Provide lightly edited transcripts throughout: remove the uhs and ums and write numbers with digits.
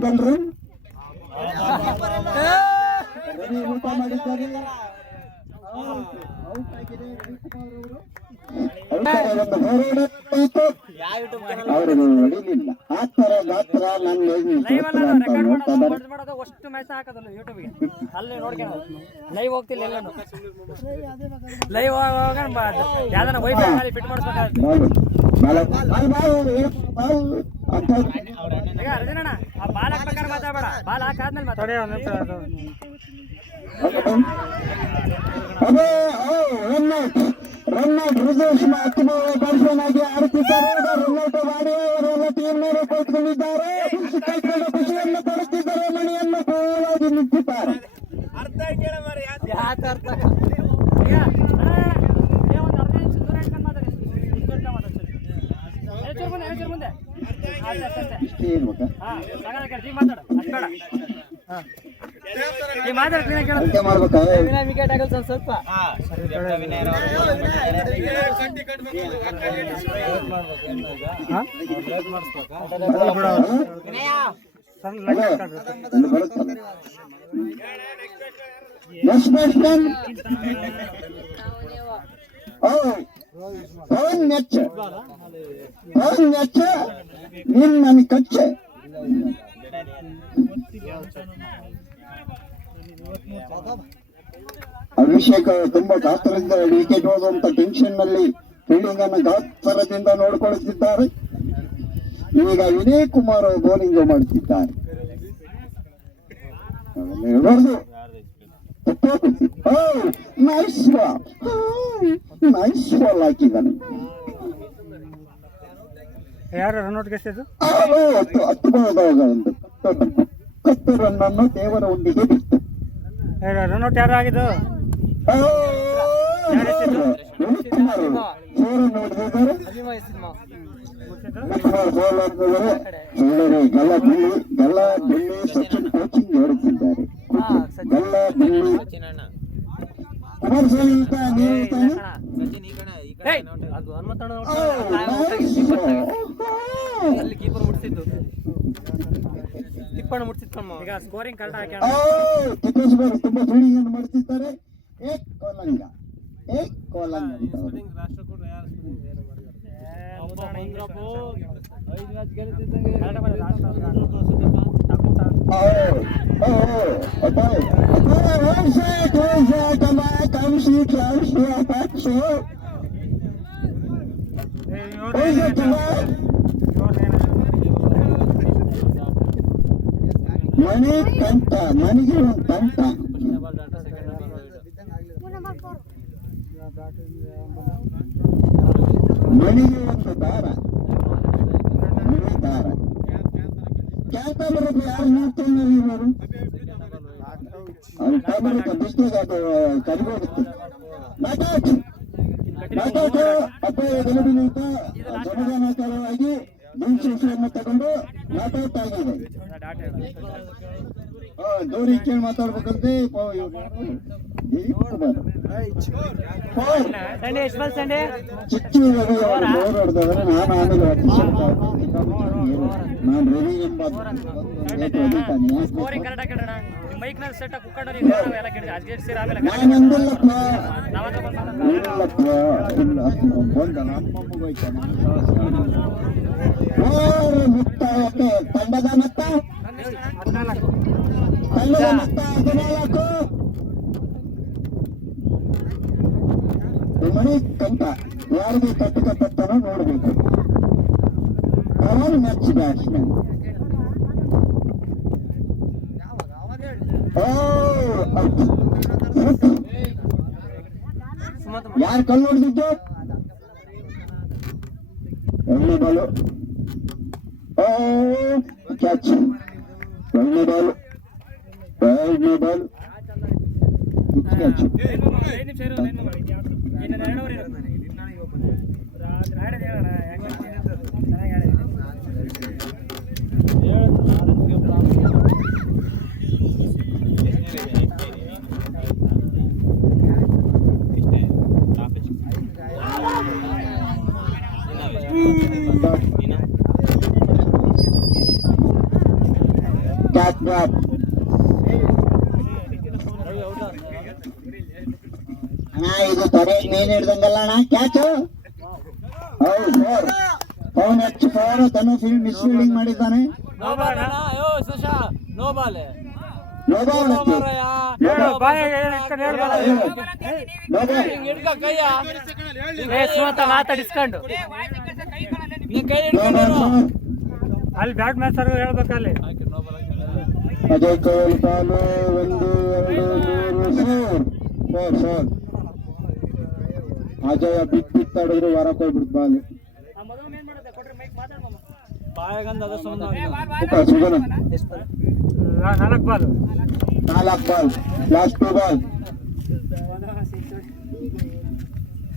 Single run ಊಟ ಮಾಡಿದ್ದಾರೆ. Out ಆಗಿದೆ ಅವರು ಹೊಡಿಲಿಲ್ಲ. ಆ ತರ ಗಾತ್ರ ನನ್ನ ಅಷ್ಟು ಮ್ಯಾಚ್ ಹಾಕೋದಲ್ಲ ಯೂಟ್ಯೂಬ್ಗೆ ಅಲ್ಲಿ ನೋಡ್ಕೊಂಡು ಲೈವ್ ಹೋಗ್ತಿಲ್ಲ ಎಲ್ಲಾನು ಲೈವ್ ಯಾವ್ದಾನ ವೈಫೈ ಖಾಲಿ ಫಿಟ್ ಮಾಡಿಸ್ಬೇಕಾಗುತ್ತೆ. ಅರ್ಜುನಣ್ಣ ಆ ಬಾಲ್ ಹಾಕ್ಬೇಕಾದ್ರೆ ಮಾತಾಡಬೇಡ, ಬಾಲ್ ಹಾಕಾದ್ಮೇಲೆ ಮಾತಾಡಿ. ರನ್ನೌಟ್ ರಿಸರ್ವ್ ಅತ್ಯುತ್ತಮ ಬ್ಯಾಟ್ಸ್ಮನ್ ಆಗಿ ಆಡುತ್ತಿದ್ದಾರೆ. ರನ್ನೌಟ್ ಮಾಡಿ ಅವರೆಲ್ಲ ಟೀಮ್ ಮೇಲೆ ಕೂತ್ಕೊಂಡಿದ್ದಾರೆ. ಕೈಗೊಂಡ ಖುಷಿಯನ್ನು ಪಡುತ್ತಿದ್ದಾರೆ. ಮಣಿಯನ್ನು ಕೋಲಾಗಿ ನಿಂತಿದ್ದಾರೆ. ವಿಕೆಟ್ ಆಗಲ್ಲ ಸ್ವಲ್ಪ ನಿನ್ನ ಕಚ್ಚೆ ಅಭಿಷೇಕ್ ತುಂಬಾ ಗಾತ್ರದಿಂದ ವಿಕೆಟ್ ಹೋಗುವಂತ ಟೆನ್ಷನ್ ನಲ್ಲಿ ಫೀಲ್ಡಿಂಗ್ ಅನ್ನು ಗಾತ್ರದಿಂದ ನೋಡಿಕೊಳ್ಳುತ್ತಿದ್ದಾರೆ. ಈಗ ವಿನಯ್ ಕುಮಾರ್ ಬೌಲಿಂಗ್ ಮಾಡುತ್ತಿದ್ದಾರೆ. ನೈಸ್ ಬಾಲ್ ಹಾಕಿದ್ದಾನೆ. ಯಾರು ರನ್ಔಟ್ ಗೆಸ್ಟಿದ್ದು? ಕತ್ತು ರನ್ ಅನ್ನು ದೇವರ ಉಂಡಿಗೆ ಬಿತ್ತು. ರನ್ಔಟ್ ಯಾರು ಆಗಿದ್ದು? ಸಚಿನ್ ಕೋಚಿಂಗ್ ಹೇಳುತ್ತಿದ್ದಾರೆ. ಕುಮಾರಸ್ವಾಮಿ ಕೀಪರ್ ಮುಟ್ಸಿದ್ದು ಟಿಪ್ಪಣ ಮುಟ್ಸಿದ್ಕಮ್ಮ. ಈಗ ಸ್ಕೋರಿಂಗ್ ಕರೆಕ್ಟ್ ಹಾಕಿ ತುಂಬಾ ಫೀಲ್ಡಿಂಗ್ ಅನ್ನು ಮಾಡುತ್ತಿದ್ದಾರೆ. ಮನೆ ಕಂಠ, ಮನೆಗೆ ಒಂದು ಕಂಠ. ಮನೆಗೆ ಒಂದು ದಾರ, ಮನೆ ದಾರ. ಕ್ಯಾತ ಬರೋದು ಯಾರು ನೋಡ್ತಾನೆ ಇವರು? ಅವ್ರು ಬರುತ್ತೆ ಬಿಸ್ಲಿಗೆ ಅದು ಕರಿಗೋಗುತ್ತೆ. ಅಪ್ಪಯ್ಯ ಗೆಲುವಿನಿಂದ ಸಮಾಧಾನಕರವಾಗಿ ದಿನಶಿಕ್ಷೆಯನ್ನು ತಗೊಂಡು ನಾಟೌಟ್ ಆಗಿದೆ. ದೂರಿ ಕೇಳಿ ಮಾತಾಡ್ಬೇಕಂತೆ ಚಿಚ್ಚು ರವಿ ಅವರು ಬೋರ್ ಹೊಡೆದವರು. ನಾನು ಆಮೇಲೆ ನಾನು ರವಿ ಎಂಬ ಮುಕ್ತಾಯಕ್ಕೆ ತಂಡದ ಮತ್ತ ಮಣಿ ಕಂಠ ಯಾರಿಗೆ ಕಟ್ಟುಕಟ್ಟನ್ನು ನೋಡಬೇಕು. ನೆಕ್ಸ್ಟ್ ಬ್ಯಾಟ್ಸ್ಮನ್ ಯಾರು ಕಲ್ಲು ಹೊಡೆದಿದ್ದು? ಒಳ್ಳೆ ಬಾಲು, ಕ್ಯಾಚ್, ಒಳ್ಳೆ ಬಾಲು, ಒಳ್ಳೆ ಬಾಲು, ಕ್ಯಾಚ್. ಗ್ಯಾಪ್. ಅಣ್ಣ ಇದು ತೊಡೆ ಮೀನ್ ಹಿಡ್ದಂಗಲ್ಲ ಅಣ್ಣ, ಕ್ಯಾಚ್. ಹೌದು ಸರ್, ಪವನ್ ಹೆಚ್ಚು ಪವರ್ ತನ್ನ ಫೀಲ್ಡ್ ಮಿಸ್ ಫೀಲ್ಡಿಂಗ್ ಮಾಡಿದ್ದಾನೆ. ನೋ ಬಾಲ್ ಅಣ್ಣ, ಅಯ್ಯೋ Susha, no ball. No ball ಹಿಡ್ಕ ಕೈಯ ಮಾತಾಡಿಸ್ಕೊಂಡು ನೀ ಕೈ ಹಿಡ್ಕೊಂಡು ಅಲ್ಲಿ ಬ್ಯಾಟ್ ಮ್ಯಾಚ್ ಹೇಳ್ಬೇಕಲ್ಲಿ. ಅಜಯ್ ಕೈಯಲ್ಲಿ ಬಾಲು 1 2 3 4. ಅಜಯ ಬಿತ್ತಾಡಿದ್ರು ಹೊರಕ್ಕೆ ಹೋಗ್ಬಿಡ್ತು ಬಾಲ್. ಬಾಯಗಂದ ಅದ ಸುಮ್ಮನೆ 4 ball, last 2 ball.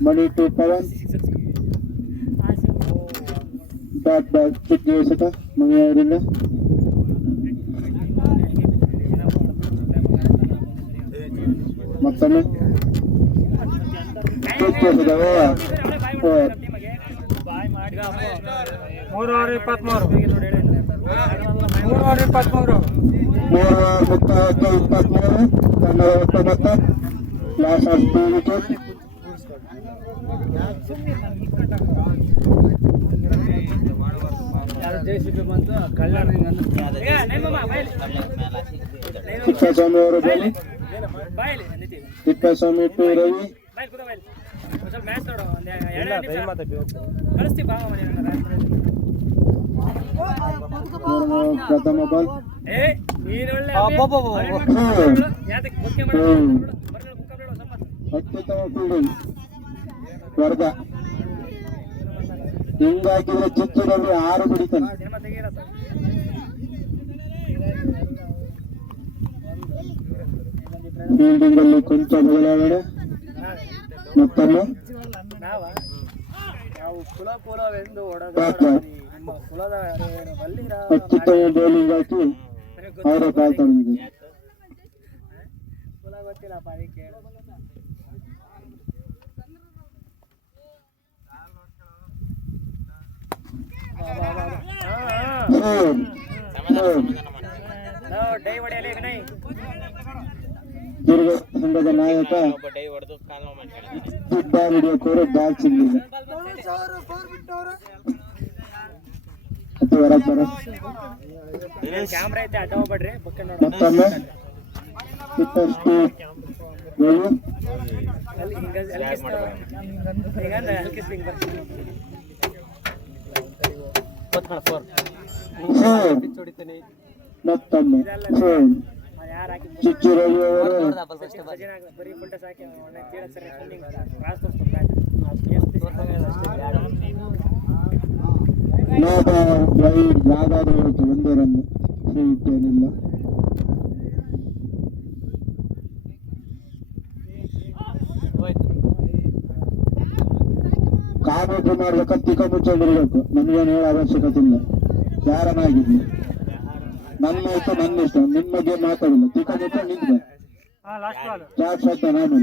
Mani to Pavan, bat ಚಿಕ್ಕ ಎಸೆತ ಮಣಿ ಅವರಿಂದ. ಮತ್ತೊಮ್ಮೆ ಚಿಕ್ಕ ಎಸೆತ 3 over 23. 3 over 23. 3 over 23 19. Loss of 2 wicket. Thippeswamy ಅವರು ಬನ್ನಿ. ತಿಪ್ಪೇಸ್ವಾಮಿ ಟು ರವಿ. ಪ್ರಥಮ ಬಾಲ್. ಅತ್ಯುತ್ತಮ ಫೀಲ್ಡಿಂಗ್ ವರ್ಗ. ಹಿಂಗಾಕಿದ್ರೆ ಚಿತ್ತೂರಲ್ಲಿ 6 ಬಿಡಿತಾನೆ. ಫೀಲ್ಡಿಂಗ್ ಅಲ್ಲಿ ಕೊಂಚ ಬದಲಾವಣೆ. ಮತ್ತೊಮ್ಮೆ ಅತ್ಯುತ್ತಮ ಬೌಲಿಂಗ್ ಹಾಕಿ ಅವರೇ ಬಾಲ್ ತಂದಿದೆ. ದುರ್ಗ ತಂಡದ ನಾಯಕ ಬಾಲ್ ಹಿಡಿಯೋಕೋರು ಬಾಲ್ ಸಿಗಲಿಲ್ಲ. ಮತ್ತೊಮ್ಮೆ ಇಪ್ಪಷ್ಟು ಗೋಲು. ಮತ್ತೊಮ್ಮೆ ಚಿಚ್ಚು ರವಿ ಅವರು ಯಾವ್ದಾದ್ರು 1 ರನ್ ಏನಿಲ್ಲ. ಕಾಮೆಂಟ್ರಿ ಮಾಡ್ಬೇಕು, ತಿಕ್ಕ ಮುಚ್ಚಿರ್ಬೇಕು. ನಮಗೇನು ಹೇಳೋ ಅವಶ್ಯಕತೆ ಇಲ್ಲ. ಯಾರನ್ನಾಗಿದ್ವಿ ನನ್ನ ಇಷ್ಟ, ನನ್ನ ಇಷ್ಟ. ನಿಮ್ಮ ಬಗ್ಗೆ ಮಾತಾಡಿಲ್ಲ. ತಿಕ್ಕ ಮುಚ್ಚ ನಿಂತ್ಬೇಕು. ಚಾರ್ಜ್ ಆಯ್ತಾ ನಾನು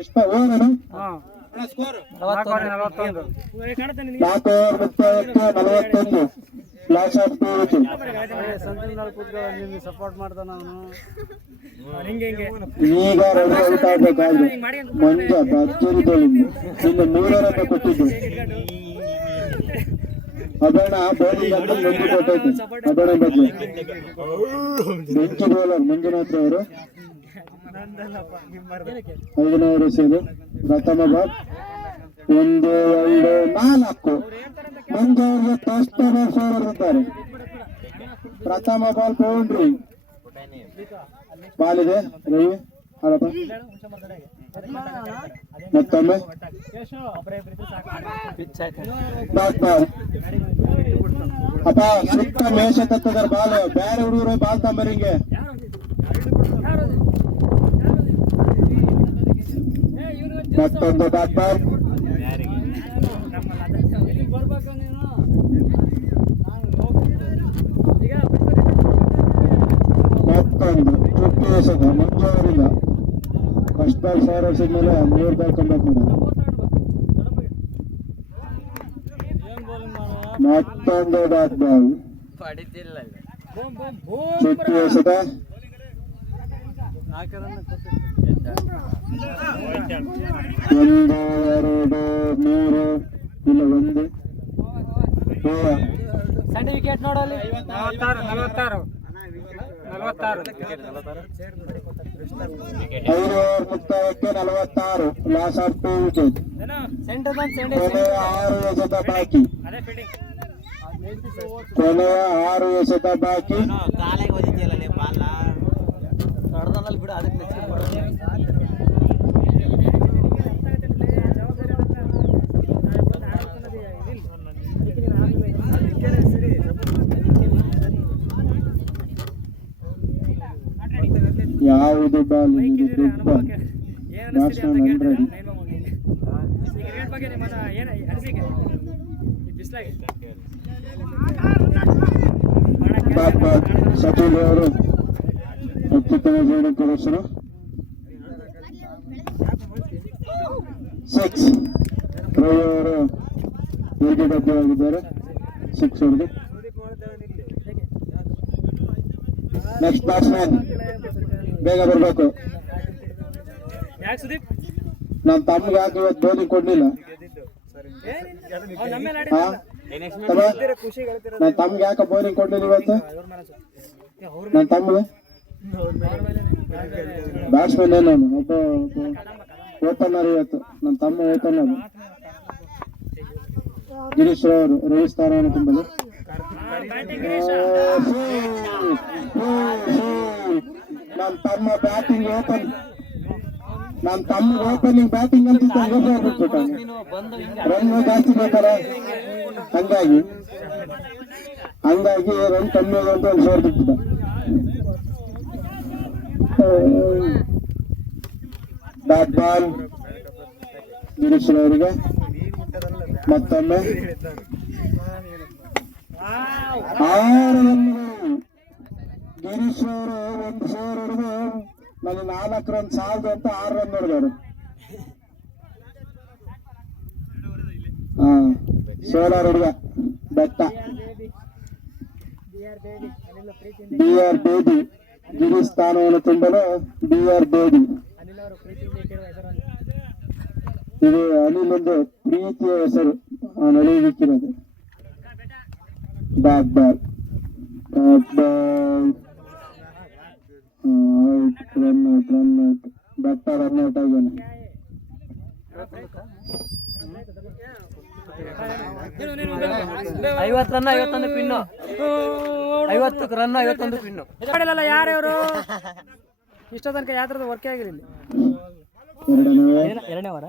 ಇಷ್ಟ over 41 loss of 2 wicket. Support ಮಾಡ್ತಾನ ಈಗ ರವಿ ಔಟ್ ಆಗಬೇಕಾದ್ರೆ ಮಂಜ ಭರ್ಜರಿ ಬೌಲಿಂಗ್. ಇನ್ನು 3 ರನ್ ಕೊಟ್ಟಿದ್ದು. ಅಬೇಣ ಬೌಲಿಂಗ್ ಅಂತ ಮಂಜು ಕೊಟ್ಟೈತೆ. ಅಬೇಣ ಬಗ್ಗೆ ಬೆಂಚ್ ಬೌಲರ್ ಮಂಜುನಾಥ್ ಅವರು 5 ಸೇರು. ಪ್ರಥಮ ಬಾಲ್ 1 2 4. ಮಂಜು ಅವರಿಗೆ ಫಸ್ಟ್ ಬಾಲ್ ಹೊಡೆದಿದ್ದಾರೆ. ಪ್ರಥಮ ಬಾಲ್ ಬೌಂಡ್ರಿ. ಬಾಲ್ ಇದೆ ರವಿ ಆಡಪ್ಪ. ಮತ್ತೊಮ್ಮೆ ಬ್ಯಾಟ್ ಬಾಲ್. ಅಪ್ಪ ಸುತ್ತ ಮೇಷ ತತ್ತದರ ಬಾಲ್. ಬೇರೆ ಹುಡುಗರು ಬಾಲ್ ತಮ್ಮರಿಂಗೆ. ಮತ್ತೊಂದು ಬ್ಯಾಟ್ ಬಾಲ್. ಮಂಜು ಅವರಿಂದ ಫಸ್ಟ್ ಬಾಲ್ 1000 ವರ್ಷದ ಮೇಲೆ 3 ಬಾಲ್ ಕಂಬ್ಯಾಕ್ ಮಾಡಿದ್ರು. ಮತ್ತೊಂದು ಡಾಟ್ ಬಾಲ್ ಚುಟ್ಟಿ ಎಸೆತ 1 2 3 ಇಲ್ಲ 1 ಸಂಡೆ ವಿಕೆಟ್ ನೋಡಲ್ಲಿ 46 5 ಓವರ್ ಮುಕ್ತಾಯಕ್ಕೆ 46 ಲಾಸ್ ಆಫ್ 2 ವಿಕೆಟ್. ಕೊನೆಯ 6 ಎಸೆತ ಬಾಕಿ. ಕೊನೆಯ 6 ಎಸೆತ ಬಾಕಿ. ಯಾವುದು ಬಾಲ್ ಬ್ಯಾಟ್ಸ್ಮನ್ 100. ಸಚಿನ್ ಅವರು ಅತ್ಯುತ್ತಮ ಜೋಡಿ ಪ್ರದರ್ಶನ 6. ರವಿ ಅವರು ವಿಕೆಟ್ ಆಗಿದ್ದಾರೆ 6 ಹೊಡೆದು. ನೆಕ್ಸ್ಟ್ ಬ್ಯಾಟ್ಸ್ಮನ್ ಬೇಗ ಬರ್ಬೇಕು. ನನ್ನ ತಮ್ಮಗೆ ಯಾಕೆ ಇವತ್ತು ಬೌಲಿಂಗ್ ಕೊಡ್ಲಿಲ್ಲ? ನನ್ನ ತಮ್ಗೆ ಯಾಕೆ ಬೌಲಿಂಗ್ ಕೊಡ್ಲಿಲ್ಲ ಇವತ್ತು? ನನ್ನ ತಮ್ಮಗೆ ಬ್ಯಾಟ್ಸ್ಮನ್ ಏನು ಒಬ್ಬ ಓಪನರ್ ಇವತ್ತು. ನನ್ನ ತಮ್ಮ ಓಪನರ್ ಗಿರೀಶ್ ಅವರು ರವಿ ಸ್ಥಾನವನ್ನು ತುಂಬಲು. ನನ್ನ ತಮ್ಮ ಬ್ಯಾಟಿಂಗ್ ನನ್ನ ತಮ್ಮ ಓಪನಿಂಗ್ ಬ್ಯಾಟಿಂಗ್ ಅಂತ ರನ್ ಜಾಸ್ತಿ ಬೇಕಾರ, ಹಂಗಾಗಿ ರನ್ ಕಮ್ಮಿ ಅಂತ ಒಂದು ಶೋರ್ ಬಿಟ್ಟಿದ್ದ. ಬ್ಯಾಟ್ ಬಾಲ್ ಗಿರೀಶ್ ಅವರಿಗೆ ಮತ್ತೊಮ್ಮೆ 6 ರನ್ಗಳು. ಗಿರೀಶ್ ಅವರು 1 4 ಹೊಡೆದು ನನಗೆ 4 ರನ್ ಸಾಲದು ಅಂತ 6 ರನ್ ಹೊಡೆದವರು. ಸೋಲಾರ್ ಹುಡುಗ ಬೆಟ್ಟ BR ಬೇಬಿ ಗಿರೀಶ್ ಸ್ಥಾನವನ್ನು ತುಂಬಲು BR ಬೇಬಿ. ಇದು ಅನಿಲ್ ಒಂದು ಪ್ರೀತಿಯ ಹೆಸರು ನಡೆಯುತ್ತಿರೋದು. ಬ್ಯಾಟ್ ಬಾಲ್ ರನ್ ಔಟ್ ಬೆಟ್ಟ ರನ್ ಔಟ್ ಆಗ್ಯಾನ. 50 ರನ್ 51 ಪಿನ್ನು 50 ರನ್ 51 ಪಿನ್ನು. ಯಾರ್ಯಾರು ಇಷ್ಟ ತನಕ ಯಾವ ಥರದ ವರ್ಕೇ ಆಗಿರಲಿಲ್ಲ. ಎರಡನೇ ವಾರ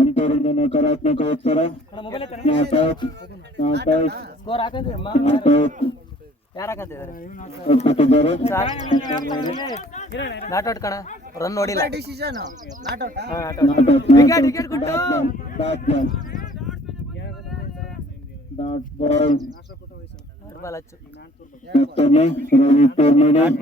ಅಂತವರಿಂದ ನಕಾರಾತ್ಮಕ ಉತ್ತರ. ನಾಟೌಟ್ ಕಣ, ರನ್ ನೋಡಿಲ್ಲ. ಮತ್ತೊಮ್ಮೆ ರವಿ ಟೂರ್ನಮೆಂಟ್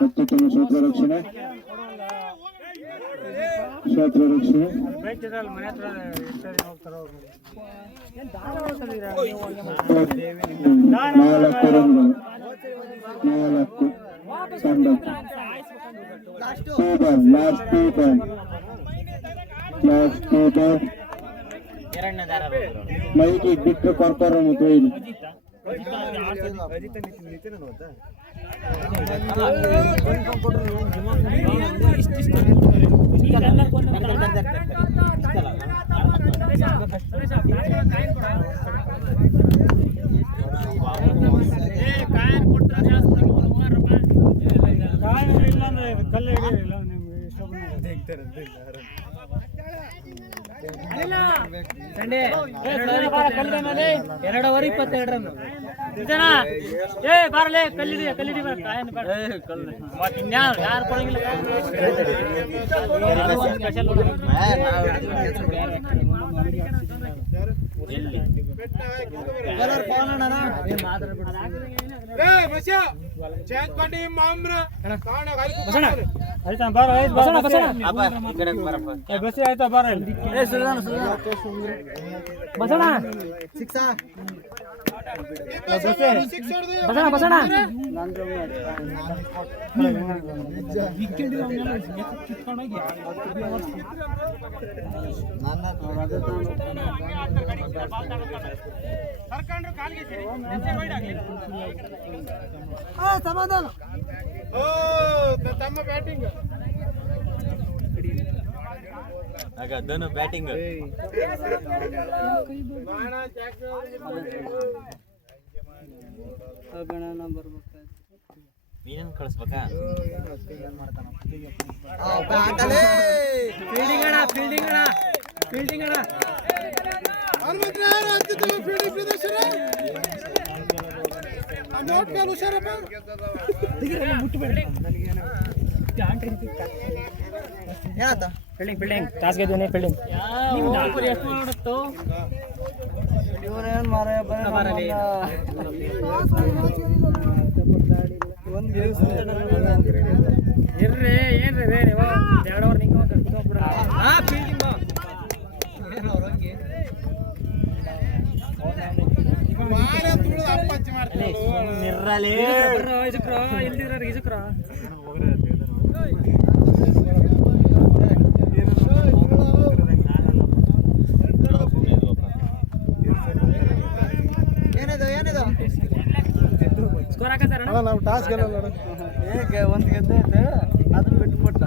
ಅತ್ಯುತ್ತಮ ಕ್ಷೇತ್ರ ರಕ್ಷಣೆ ಮೈಗೆ ಬಿಟ್ಟು ಕೊಡ್ತಾರ ಮತ್ತು ಬಾರಲೇ ಕಲ್ಲಿಡಿ ಯಾರು ಕೊಡಂಗಿಲ್ಲ ಬಸಣ ಸಮಾಧಾನ ತಮ್ಮ ಬ್ಯಾಟಿಂಗ್ ಬ್ಯಾಟಿಂಗ್ ನೀನೇನು ಕಳಿಸ್ಬೇಕಾ ಫೀಲ್ಡಿಂಗ್ ಅಣ್ಣ ಫೀಲ್ಡಿಂಗ್ ಟಾಸ್ ಗೆದ್ದಿನಿ ಫೀಲ್ಡಿಂಗ್ ಇರ್ರಿ ಏನ್ರಿ ರೇ ನೀವು 2 ಅವರ್ ನಿಂಗೆ ಸ್ಕೋರ್ ಹಾಕತ್ತಾರ ನಾವು ಟಾಸ್ ಗೆಲ್ಲಲ್ಲ ಒಂದು ಗೆದ್ದೈತೆ ಅದನ್ನ ಬಿಟ್ಕೊಟ್ಟ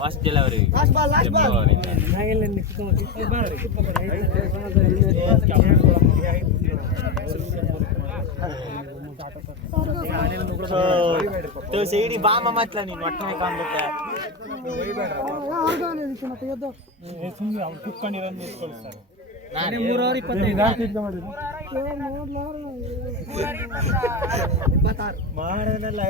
ಫಾಸ್ಟ್ ಡೆಲಿವರಿ ಸೈಡಿ ಬಾಮ ಮಾತ್ರ ನೀನು ಒಟ್ಟನೆ ಕಾಣ್ಬೇಕು ನಾನು 3:25 ಮಾಡೋದನ್ನೆಲ್ಲ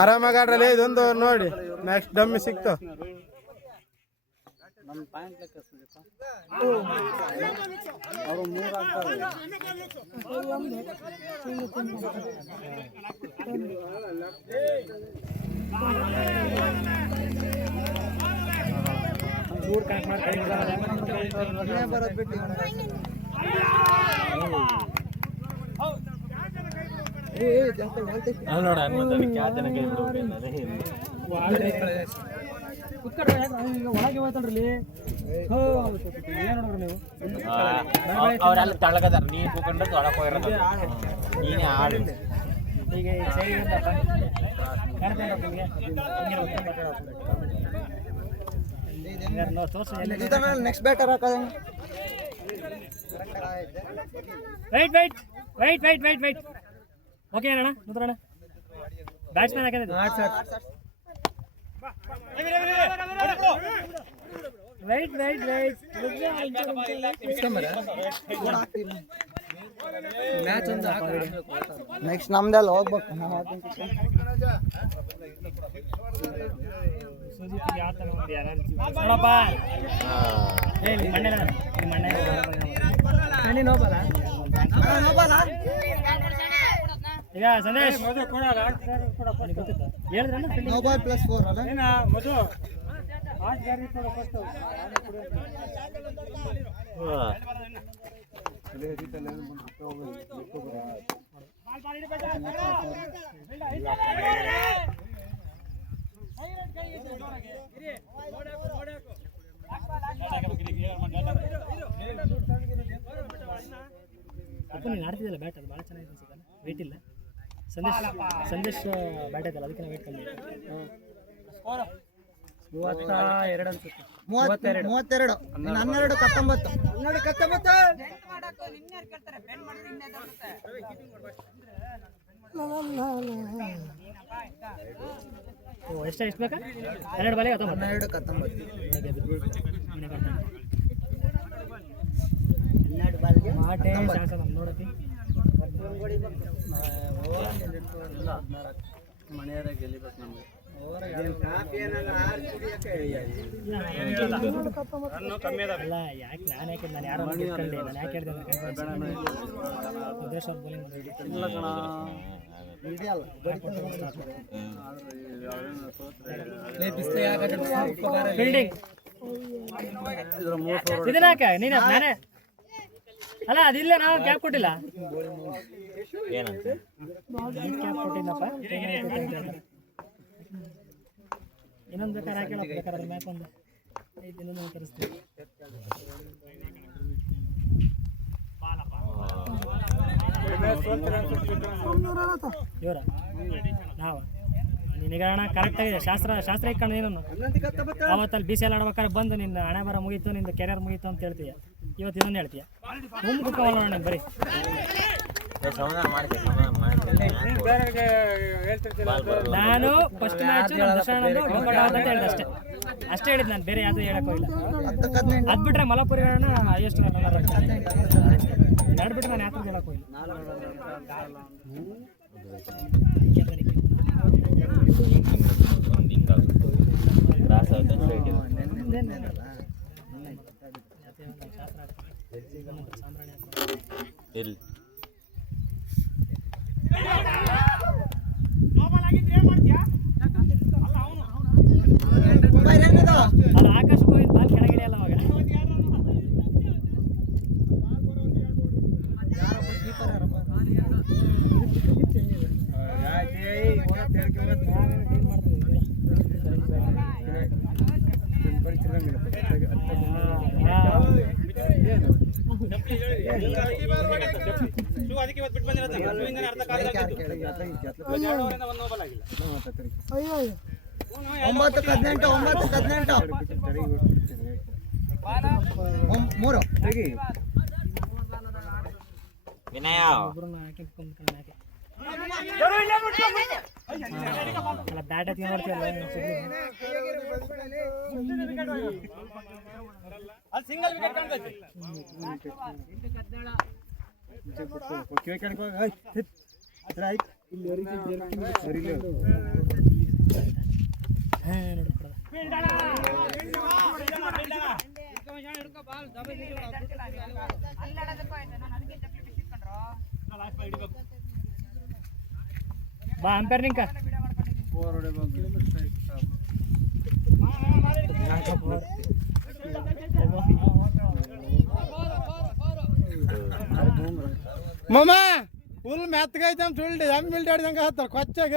ಆರಾಮಾಗಾಡ್ರಲ್ಲಿ ಇದೊಂದು ನೋಡಿ ನೆಕ್ಸ್ಟ್ ಡಮ್ಮಿ ಸಿಕ್ತು ನಮ್ಮ ಪಾಯಿಂಟ್ ಲೆಕ್ಕ ಅವರು 3 ಆಗ್ತಾರೆ ಮೂರು ಕನೆಕ್ಟ್ ಮಾಡ್ತಾರೆ ಬರೋದು ಬಿಟ್ಟು ನೋಡ ಒಳಗೆ ಹೋಯ್ತಲ್ರಿ ಅವ್ರೆಲ್ಲ ತಳಗದಾರ ನೀರು ಕೂಕೊಂಡ್ರೆ ತೊಳಕ್ ಹೋಗಿರೋದು ನೀನೇ ಆಡು ಈಗ ನೆಕ್ಸ್ಟ್ ಬ್ಯಾಟರ್ ವೈಟ್ ಓಕೆ ಅಣ್ಣ ಮುದ್ರಣ್ಣ ಬ್ಯಾಟ್ಸ್ಮನ್ ಹಾಕಿದ್ರೆ ವೈಟ್ ಮ್ಯಾಚ್ ಒಂದು ನೆಕ್ಸ್ಟ್ ನಮ್ದೆಲ್ಲ ಹೋಗ್ಬೇಕು ನೋಡಪ್ಪ ಮಣ್ಣೆ ನೋಬಲ್ಲ ಈಗ ಸಂದೇಶ್ ಹೇಳಿದ್ರಣ್ಣ ಮೊಬೈಲ್ +4 ಅಲ್ಲ ಅಪ್ಪ ನೀನು ಆಡ್ತಿದ್ದಲ್ಲ ಬ್ಯಾಟ್ ಅದು ಭಾಳ ಚೆನ್ನಾಗಿದೆ ಅನ್ಸುತ್ತಲ್ಲ ವೇಟ್ ಇಲ್ಲ ಸಂದೇಶ್ ಬ್ಯಾಟ್ ಐತಲ್ಲ ಅದಕ್ಕೆ ವೇಟ್ ಕಮ್ಮಿ 32 ಅನ್ಸುತ್ತೆ 32 12 19 ಎಷ್ಟು ಬೇಕಾ 12 ಬಾಲಿಗೆ 19 ಮಾಟೆ ಶಾಸ ನೋಡತಿ ಮನೆಯವರ ಗೆಲ್ಲಿಬೇಕು ನಮ್ಗೆ ಅಲ್ಲ ಯಾಕೆ ನಾನು ಯಾಕೆ ನಾನು ಯಾರೋ ಇಟ್ಕೊಂಡೆ ನಾನು ಯಾಕೆ ಹೇಳಿದೆ ಉದ್ದೇಶ ಬೌಲಿಂಗ್ ಫೀಲ್ಡಿಂಗ್ ಇದನ್ನಾಕ ನೀನು ನಾನೇ ಅಲ್ಲ ಅದಿಲ್ಲ ನಾವು ಕ್ಯಾಪ್ ಕೊಟ್ಟಿಲ್ಲ ಕ್ಯಾಪ್ ಕೊಟ್ಟಿದ್ದಪ್ಪ ಇನ್ನೊಂದು ಬೇಕಾದ್ರೆ ಹಾಕಿ ಬೇಕಾದ್ರೆ ಅದ್ರ ಮ್ಯಾಕ್ ಒಂದು ಐದು ಇನ್ನೊಂದು ತರಿಸ್ತೀವಿ ಇವರ ನಾವು ನಿನಗಣ ಕರೆಕ್ಟಾಗಿದೆ ಶಾಸ್ತ್ರ ಇಟ್ಕೊಂಡು ನೀನು ಅವತ್ತಲ್ಲಿ ಬಿ ಸಿ ಎಲ್ ಆಡ್ಬೇಕಾದ್ರೆ ಬಂದು ನಿನ್ನ ಹಣೆ ಬರ ಮುಗೀತು ನಿಂದು ಕೆರಿಯರ್ ಮುಗೀತು ಅಂತ ಹೇಳ್ತೀಯ ಇವತ್ತು ಇದೊಂದು ಹೇಳ್ತೀಯ ಮುಂದೆ ಕುತ್ಕೊಳ್ಳೋಣ ನೀನು ಬರೀ ನಾನು ಫಸ್ಟ್ ಮ್ಯಾಚ್ ದರ್ಶನ ಅಂತ ಹೇಳಿದೆ ಅಷ್ಟೇ ಹೇಳಿದ್ ನಾನು ಬೇರೆ ಯಾವುದು ಹೇಳಕ್ ಹೋಗಿಲ್ಲ ಅದ್ ಬಿಟ್ರೆ ಮಲಪುರಿಗಳನ್ನ ಹೈಯೆಸ್ಟ್ ರನ್ನರ್ ಎರಡು ಬಿಟ್ರೆ ನಾನು ಯಾವ್ದು ಹೇಳಕ್ ಹೋಗಿಲ್ಲ ಅಲ್ಲ ಆಕಾಶಕ್ಕೆ ಹೋಗಿದ್ದು ಬಾಲ್ ಕೆಳಗಿಡಿಯಲ್ಲ ಅವಾಗ ಒಂಬತ್ತು 18 ಮೂರು ವಿನಯ ಅಲ್ಲ ಬ್ಯಾಟ್ ಹತ್ತಿ ನೋಡ್ತೀಯಲ್ಲ ಬಾ ಅಂಪೇರ್ ನಿಂಕ ಮಮ್ಮ ಫುಲ್ ಮೆತ್ತಗೈತೆ ಅಂತ ಸುಳ್ಳಿ ಎಮ್ಮಿಲ್ಡಿ ಆಡ್ದಂಗೆ ಹತ್ತಾರ ಕೊಚ್ಚಾಗ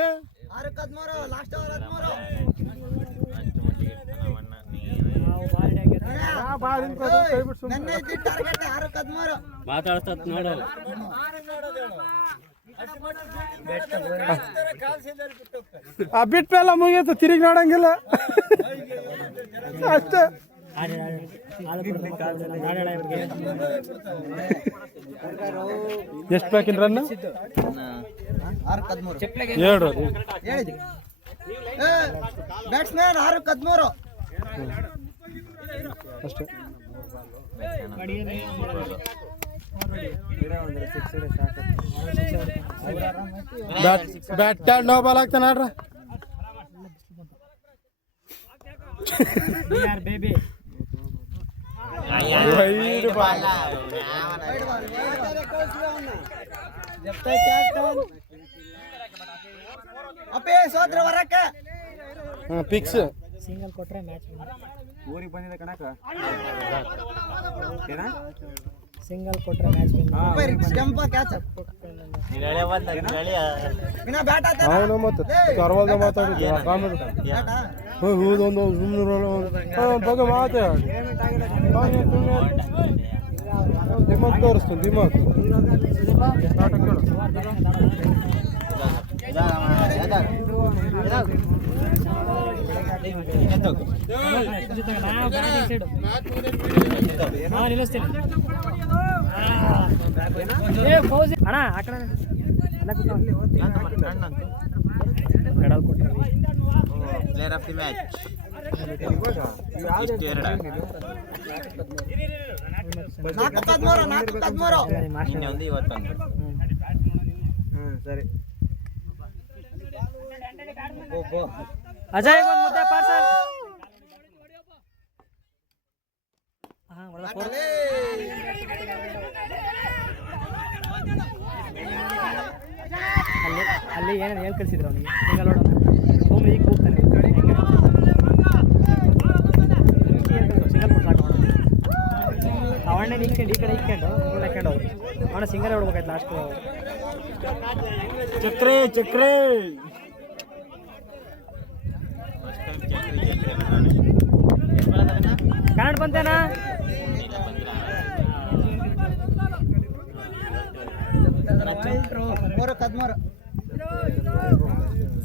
6-13 ಲಾಸ್ಟ್ ಓವರ್ 13 ಮಾತಾಡ್ತತ್ ನೋಡು ಬಿಟ್ಮೆಲ್ಲ ಮುಗಿಯತ್ತು ತಿರುಗಿ ನೋಡಂಗಿಲ್ಲ ಅಷ್ಟೇ ಎಷ್ಟು ಬೇಕಿನ್ ರನ್ 6-13 ಹೇಳ್ರಿ ಹೇಳಿದ್ವಿ ಬ್ಯಾಟ್ಸ್ಮನ್ 6-13 ಅಷ್ಟೇ ಬ್ಯಾಟ್ ನೋ ಬಾಲ್ ಆಗ್ತಾನ ನೋಡ್ರ ಬೇಬಿ ಫಿಕ್ಸ್. ಸಿಂಗಲ್ ಕೊಟ್ರೆ ಮ್ಯಾಚ್ ಊರಿಗೆ ಬಂದಿದೆ ಕಣಕ ಸಿಂಗಲ್ ಕೊಟ್ರೆ ಮ್ಯಾಚ್ ಅವನು ಮತ್ತೆ ಕರ್ವಾಲ್ದ ಮಾತಾಡಿದ್ದೆ ಹೌದೊಂದು ಬಗ್ಗೆ ಮಾತಾಡಿ ದಿಮಾಕ್ ತೋರಿಸ್ತಾನೆ ದಿಮಾಕ್. ನಿಲ್ಲಿಸ್ತೀನಿ ಅಣ್ಣ ಆ ಕಡೆ ಮೆಡಲ್ ಕೊಟ್ಟರೆ ಪ್ಲೇಯರ್ ಆಫ್ ದಿ ಮ್ಯಾಚ್ ಇಷ್ಟು ಎರಡು ನಿನ್ನೆ ಒಂದು ಇವತ್ತೊಂದು. ಸರಿ ಅಜಯ್ ಒಂದು ಮುದ್ದೆ ಪಾರ್ಸಲ್. ಅಲ್ಲಿ ಅಲ್ಲಿ ಏನೇನು ಹೇಳಿ ಕಳಿಸಿದ್ರು ಅವನಿಗೆ ಈಗ ನೋಡೋಣ ಭೂಮಿ ಈಗ ಕೂಗ್ತಾನೆ ಸಿಂಗಲ್ ಕೊಟ್ಟು ಸಾಕು ಅವಣ್ಣೆ ನಿಂತ್ಕೊಂಡು ಈ ಕಡೆ ಇಕ್ಕೊಂಡು ಹಾಕೊಂಡು ಹೋಗಿ ಅವನ ಸಿಂಗಲ್ ಹೊಡ್ಬೇಕಾಯ್ತು ಲಾಸ್ಟ್. ಚಕ್ರೆ ಚಕ್ರೆ ಕನ್ನಡ ಬಂತೇನಾ?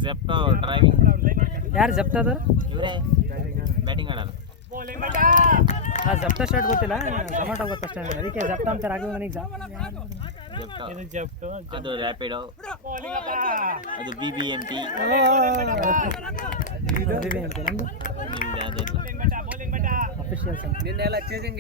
ಜೆಪ್ಟೋ ಡ್ರೈವಿಂಗ್ ಯಾರು ಜಪ್ತದ? ಇವರೇ ಬ್ಯಾಟಿಂಗ್ ಆಡಲ್ಲ. ಜಪ್ತ ಶರ್ಟ್ ಗೊತ್ತಿಲ್ಲ, ಟೊಮಾಟೊ ಗೊತ್ತಷ್ಟೇ. ಅದಕ್ಕೆ ಜಪ್ತ ಅಂತಾರೆ ಆಗಲಿ ನನಗೆ. ಜೆಪ್ಟೋ ಅದು ರ್ಯಾಪಿಡೋ ಅದು BBMP ನಿಮ್ದು ನಿಮ್ದು ಅಫಿಷಿಯಲ್ಸ್ ನಿನ್ನೆಲ್ಲ ಚೇಂಜಿಂಗ್